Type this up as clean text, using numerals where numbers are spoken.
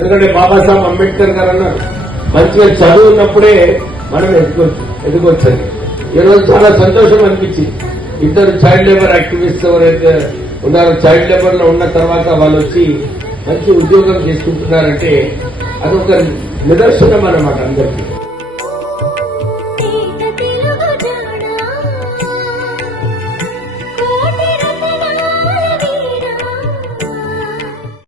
ఎందుకంటే బాబాసాహెబ్ అంబేద్కర్ గారు అన్నారు, మంచిగా చదువు ఉన్నప్పుడే మనం ఎదుగొచ్చని. ఈరోజు చాలా సంతోషం అనిపించింది. ఇద్దరు చైల్డ్ లేబర్ యాక్టివిస్ట్ ఎవరైతే ఉన్నారో, చైల్డ్ లేబర్ లో ఉన్న తర్వాత వాళ్ళు వచ్చి మంచి ఉద్యోగం చేసుకుంటున్నారంటే అదొక నిదర్శనం అన్నమాట అందరికీ.